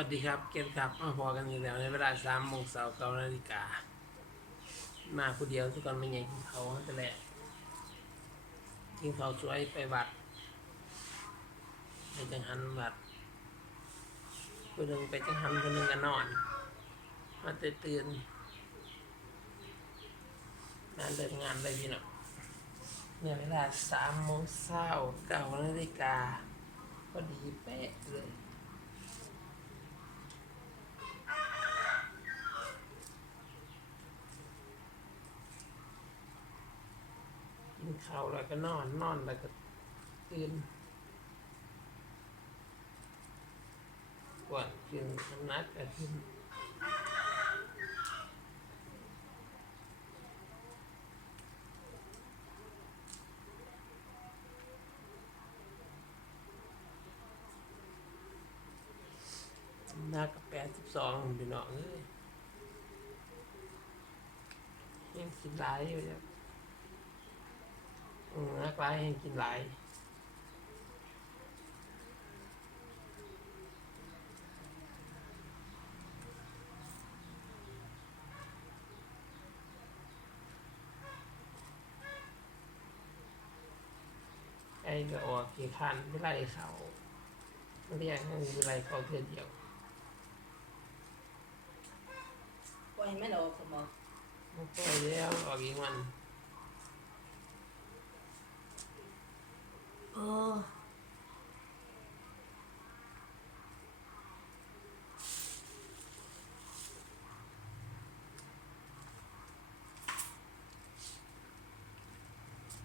วัสดีครับ เกมครับมาพอกันอีกแล้วในเวลาสามโมงเสาร์เก้านาฬิกา มาผู้เดียวทุกคนไม่ใหญ่กินเขาแต่แหละกินเขาสวยไปวัดไปจังหันวัดคนหนึ่งไปจังหันคนหนึ่งก็นอน มาตื่นตื่นงานเลิกงานเลยพี่น้องเนี่ยเวลาสามโมงเช้าเก้านาฬิกาพอดีเป๊ะเลย ข้าวแล้วก็นอน นอนแล้วก็ตื่นก่อนกินน้ำนักก็ขึ้นน้ำหนักก็แปดสิบสองพี่น้องเอ้ยยังกินหลายอยู่เนี่ย นักไล่ให้กินหลายไอ้ก็ออกกี่คันไม่ไล่เขาไม่เรียกให้ไม่ไล่เขาเทือเดียวปล่อยให้มันออกสมองมันปล่อยแล้วออกอีกวัน ออ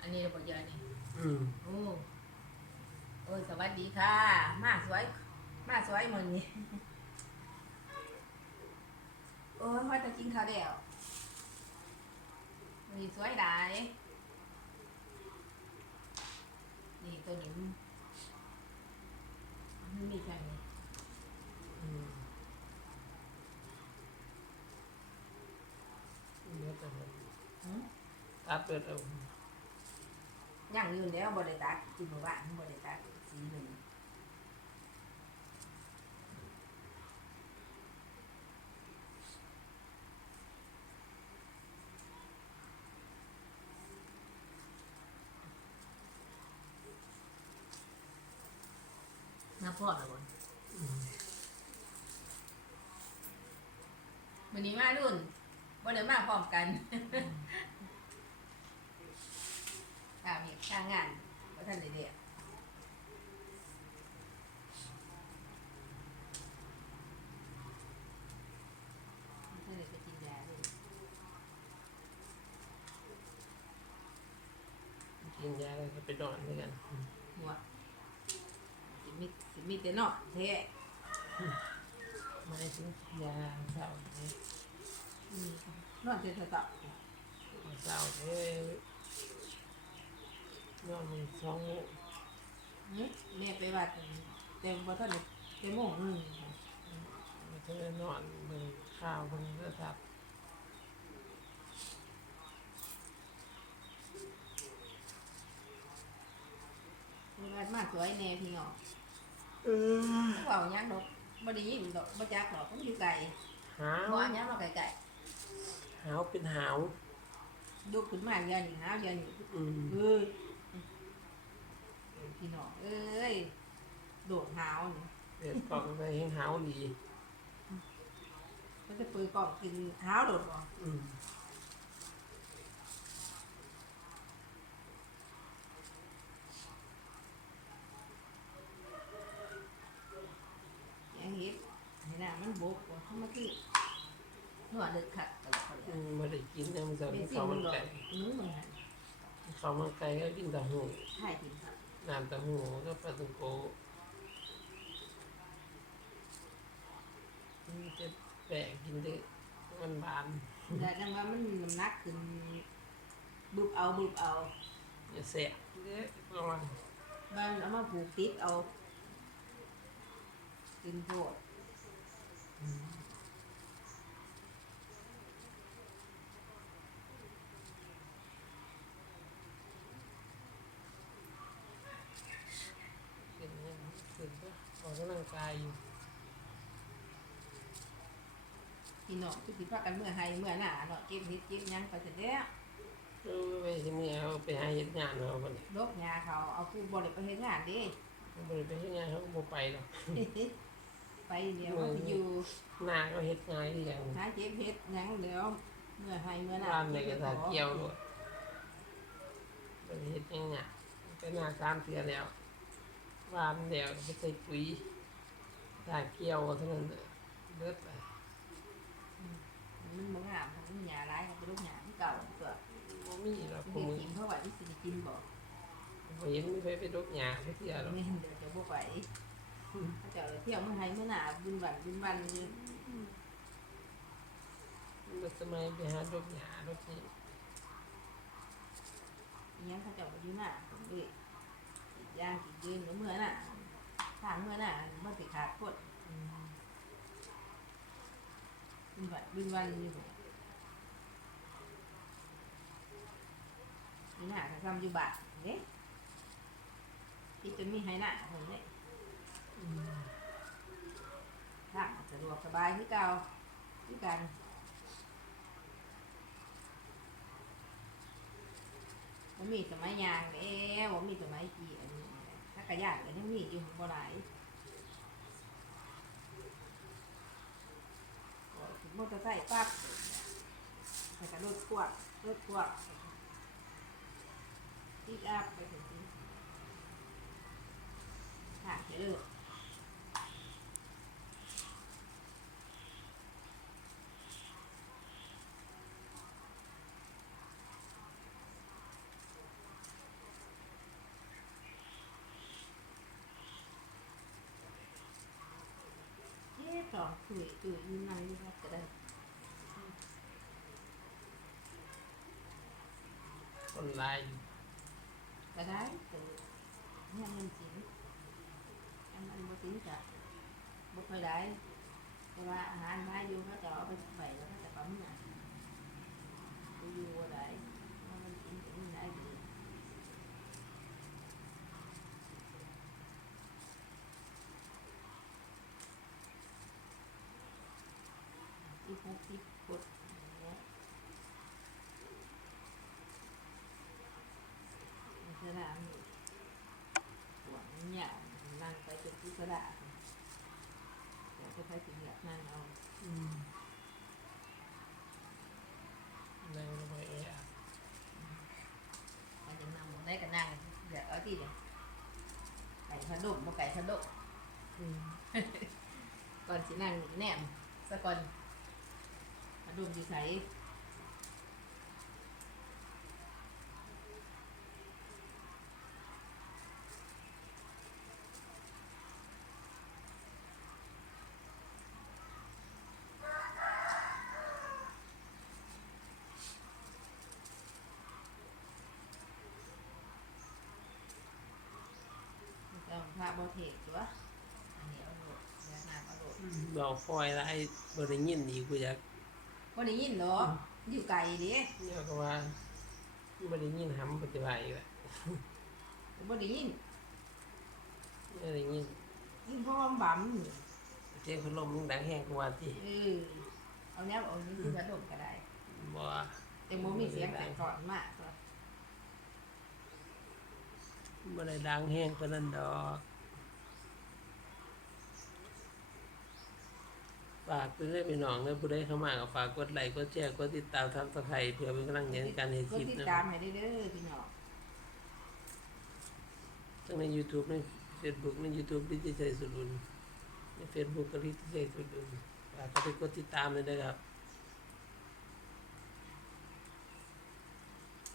อันนี้เราบอกยานี่อืมโอ้โอ้ยสวัสดีค่ะ มาสวย มาสวยเหมือนนี้โอ้ยพอจะกินข้าวแล้วมีสวยหลาย นี่ตัวนี้มันมันมีแค่นี้อืมเนื้อแต่มันหืมตัดเปิดเอาย่างอยืนแล้วบริตักกินหมู่บ้านบริตักสีหนึ่ง พ่อละบนอืมวันนี้มารุ่นบ่ได้มาพร้อมกันอ่ามีข้างงานว่าท่านได้เดียวท่านได้ไปกินยาด้วยกินยาแล้วก็ไปนอนด้วยกันอื มีมีแต่เนาะเท่ไม่ถึงยาเศร้าเนี่ยอืมนอนเฉยๆต่อเศร้าเนี่ยนอนมันสองโมงหืมแม่ไปวัดเต็มบ่ท่านได้เต็มโมงหนึงมันก็เลยนอนเบิ่งข้าวเบิ่งโทรศัพท์ไปวัดมาสวยแน่พี่น้อง เออเว้าหยังดอกบ่ได้ยินดอกบ่จักดอกมันอยู่ไกลหาวบ่อันหยังเราไกลหาวเป็นหาวๆลุกขึ้นมาเยันหาวเยันอืมเอ้ยพี่น้องเอ้ยโดดหาวนี่เด็ดกล่องไปให้หาวดีเขาจะเปิดกล่องกินหาวโดดบ่อืม ยังเฮ็ดให้หน้ามันบกบ่เขามาคือหนวดเด็ดขัดตลอด อืมไม่ได้กินเนี่ยมันจะ เป็มีนสิ่ข้าวงมัมันนหรอกไก่นึกมันหันข้าวมันไก่ก็กินแต่หูถ่ายกินครับน้ำแต่หูก็ปลาตุงโกมันจะแปะกินได้มันบานแต่จังว่ามันน้ำหนักขึ้นบึบเอาบึบเอาอย่าแสะเด้อระวังบ้านเอามาผูกติดเอากินโพด กินเนี่ยกินก็ ออกกำลังกายอยู่พี่น้องคือสิพากันเมื่อให้เมื่อหน้าเนาะเก็บเฮ็ดเก็บหยังไปเสร็จแล้วเออไปสิเมื่อเอาไปหาเฮ็ดงานเอาบ่ได้ลกยาเขาเอาผู้บ่ได้ไปเฮ็ดงานเด้บ่ได้ไปเฮ็ดงานเขาก็บ่ไปหรอกไปเดี๋ยวเขาสิอยู่หน้าก็เฮ็ดง่ายคือหยังหาเก็บเฮ็ดหยังเดี๋ยวเมื่อให้เมื่อหน้าร้านไหนก็ถ้าเกี่ยวด้วยบ่ได้เฮ็ดหยังอะไปหน้าสามเทื่อแล้ว วานเดียวก็ไปใส่ปุ๋ยถ้าเกี่ยวเท่านั้นเด้อเบิดไปมันบ่งามมันหญ้าหลายก็เป็นลูกหญ้าที่เก่าตัวบ่มีหรอกเฮ็ผู้ดมือกินเพราะว่าสิได้กินบ่บ่เห็นมีไผไปดกหญ้าไปเที่ยวหรอกแม่นเดี๋ยวจะบ่ไปเขาเจ้าเที่ยวเมื่อให้เมื่อหน้าบุญวันบุญวันอยู่มันสมัยไปหาดกหญ้าดกนี่ อิหยังเขาเจ้าก็อยู่หน้าผมด้วย ย่างอีกยืนเดี๋ยวเมื่อน้าทางเมื่อน้ามันสิดขาดคนอืมบุญวันบุญวันอยู่นี่หน้าทำอยู่บ้านเด้ที่จะมีให้หน้าเพิ่นเด้ทางสะดวกสบายคือเก่าคือกันบ่มีสมัยยางแล้วบ่มีสมัยกี่ กระยาดก็ยังมีอยู่บ่หลายมอเตอร์ไซค์ปั๊บแล้วก็รถพวงรถพวงปิกอัพไปถึงที่ค่ะเดี๋ยว อ๊ะสองถุยถุยยืนนั่งอยู่ครับก็ได้คนหลายอยู่ก็ได้แต่เนี่ยมันสินอันมันบ่สินจะบ่ค่อยได้แต่ว่าอาหารมาอยู่เขาจะเอาไปใส่แล้วก็จะปั๊มเนี่ยไปอยู่บ่ได้เพราะมันสินเป็นได้ดี พกกดอย่างเงี้ยมันสระมีหวงเนี่ยนั่งไปจนที่สระเดี๋ยวจะไปถึงอยากนั่งเอาอืมนั่งลงไปเอะไปจะนั่งบ่ได้ก็นั่งอยากเอาที่เดียวไก่ขนมบ่ไก่ขนมอืม ก่อนสินั่งแนมซะก่อน ขนมอยู่ไสก็พระบ่เทศตัวอันนี้เอาโลดเดี๋ยวน้ำเอาโลด บอกคอยไรบริยินอีกกูอยาก บ่ได้ยินดอกอยู่ไกลเด้เนี่ยก็ว่าบริยินหำปฏิบัติอีกแหละบ่ได้ยินบริยินยินเพราะว่าบั๊มนี่เจ้าพัดลมมึงดังแห้งกว่าที่เออเอาแนวเอานี้คือกระดมก็ได้บ่แต่บ่มีเสียงแต่ก่อนมากตัวบ่ได้ดังแห้งปานนั้นดอกากเพื่อนพี่น้องเด้ผู้ใดเข้ามาก็ฝากกดไลค์กดแชร์กดติดตามทับสไครเพื่อเป็นกำลังใจในการเฮ็ดกคดลิปติดนะตามให้ได้เด้อพี่น้องทั้งใน YouTube ใน Facebook ใน YouTube ดิจิทัลสุรุนใน Facebook ก็ดิจิทัลสุรุนฝากไปกดติดตามเลยนะครับ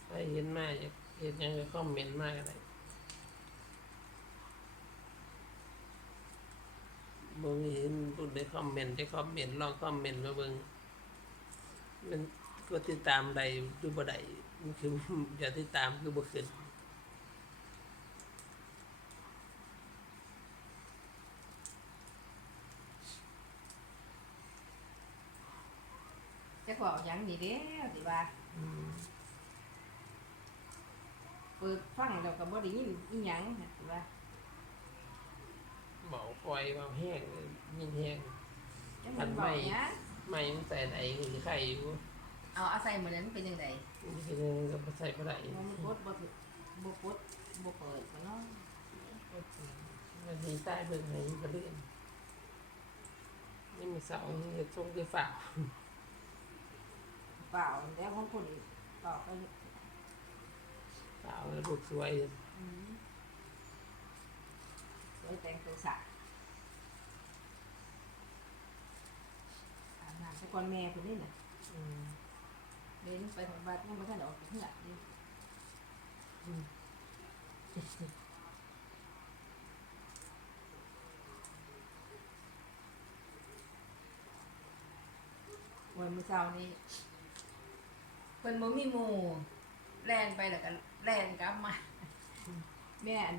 ใครเห็นมาอยากเห็นยังก็คอมเมนต์มาก็ได้ บ่มีเห็นผู้ใดคอมเมนต์ได้คอมเมนต์ลองคอมเมนต์มาเบิ่งมันกดติดตามใดหรือบ่ได้มันคืออย่าติดตามคือบ่ขึ้นจะขอหยังนี่เด้อสิว่าเปิดฟังแล้วก็บ่ได้ยินอีหยังสิว่า เบาปล่อยเบาแห้งยินแห้งจังมันบอกหยังไม่มันใส่ไหนคือไข่อยู่เอาเอาใส่เหมือนนั้นเป็นยังไงมันคือก็บ่ใส่บ่ได้มันบดบดบดบดบดเปิดมันเนาะมันมีใต้เบิ่งให้ก็เลื่อนนี่มีเสานี่จะชงจะฝากเปล่าแล้วของคนเปล่าไปเปล่าแล้วลูกสวยอืม ไว้แต่งตัวสระอาบน้ำแต่ก่อนแม่คนนี้น่ะอืมเดินไปทางบ้านยังไม่ทันได้ออกจากเหือกนี่อืมวันมื้อเช้านี้เพิ่นบ่มีหมู่แล่นไปแล้วก็แล่นกลับมา แม่อัน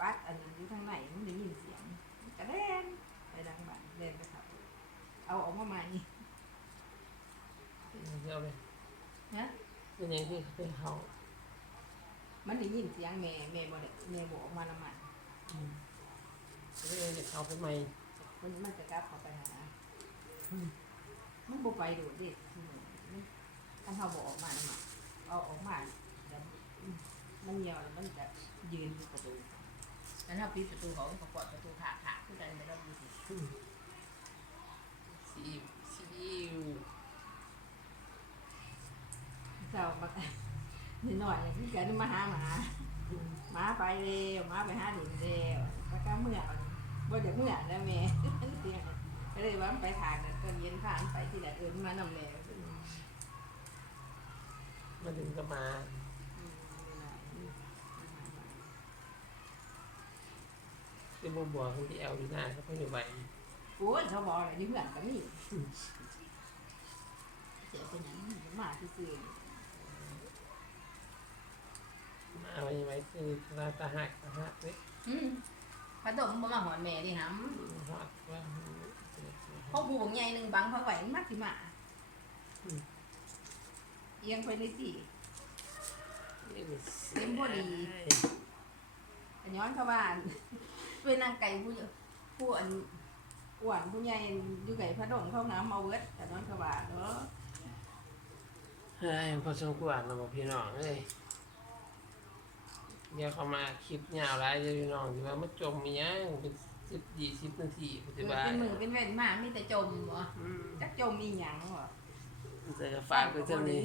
ปัดอันนั้นอยู่ทางไหนมันได้ยินเสียงมันก็แล่นไปดังบ้านแล่นไปครับเอาออกมาใหม่เดี๋ยวไปนะเป็นอย่างที่เขาเป็นเขามันได้ยินเสียงแม่แม่บ่ได้แม่บ่ออกมาละมันอืมก็เลยจะเข้าไปใหม่มันมันจะกลับเข้าไปหาอืมมันบ่ไปโดดเด็ดมันคันเฮาบ่ออกมาละมันเอาออกมาแล้วมันเหี่ยวแล้วมันจะยืนอยู่ประตู คันเฮาปิดประตูเขาก็กดประตูขาขาคือกันไม่ต้องดูสิซีอิ๊วซีอิ๊วเจ้าบักนิดหน่อยๆคือกันมาหาหมาหมาไปเร็วหมาไปหาดินเร็วแล้วก็เมื่อบ่จากเมื่อแล้วแม่เสียก็เลยว่าไปทานน่ะตอนเย็นผ่านไปที่ไหนเอิ้นมานำแล้วมาถึงก็มา อืมเวลาอืม คือบัวบัวคนที่แอลดีน่าเขาไปอยู่ใบโอ้ยเขาบอกอะไรนี่เพื่อนก็มีเสียเป็นหยังมันมาซื่อมาไว้ไว้คือราตาหักตาหักเว้ยๆอืมพระดมบ่มาหอนแม่ดิหำหักว่าเพราะผู้บางใหญ่หนึ่งบังเขาไหวมันมักสิมาเอียงไปเลยสิเต็มพอดีอันย้อนเข้าบ้าน เป็นนางไก่ผู้ผู้อันอ้วนผู้ใหญ่อยู่ไก่พระดงเข้าน้ำเอาเวิร์ดแต่ย้อนเข้าบ้านเนาะเฮ้ยพอสมควรเราบอกพี่น้องเลยเดี๋ยวเขามาคลิปยาวไรเดี๋ยวพี่น้องที่ว่ามันจมมีหยังเป็นสิบยี่สิบนาทีปฏิบัติเป็นมือเป็นแว่นมามีแต่จมบ่อืมจักจมมีหยังบ่แต่ก็ฝากไปเท่านี้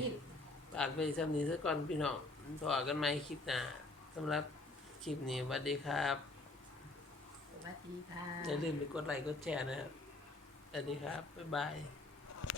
ฝากไปเท่านี้ซะก่อนพี่น้องพอกันไหมคลิปหน้าสำหรับคลิปนี้สวัสดีครับส วัสดีค่ะ อย่าลืมไปกดไลค์กดแชร์นะครับสวัสดีครับ บ๊ายบาย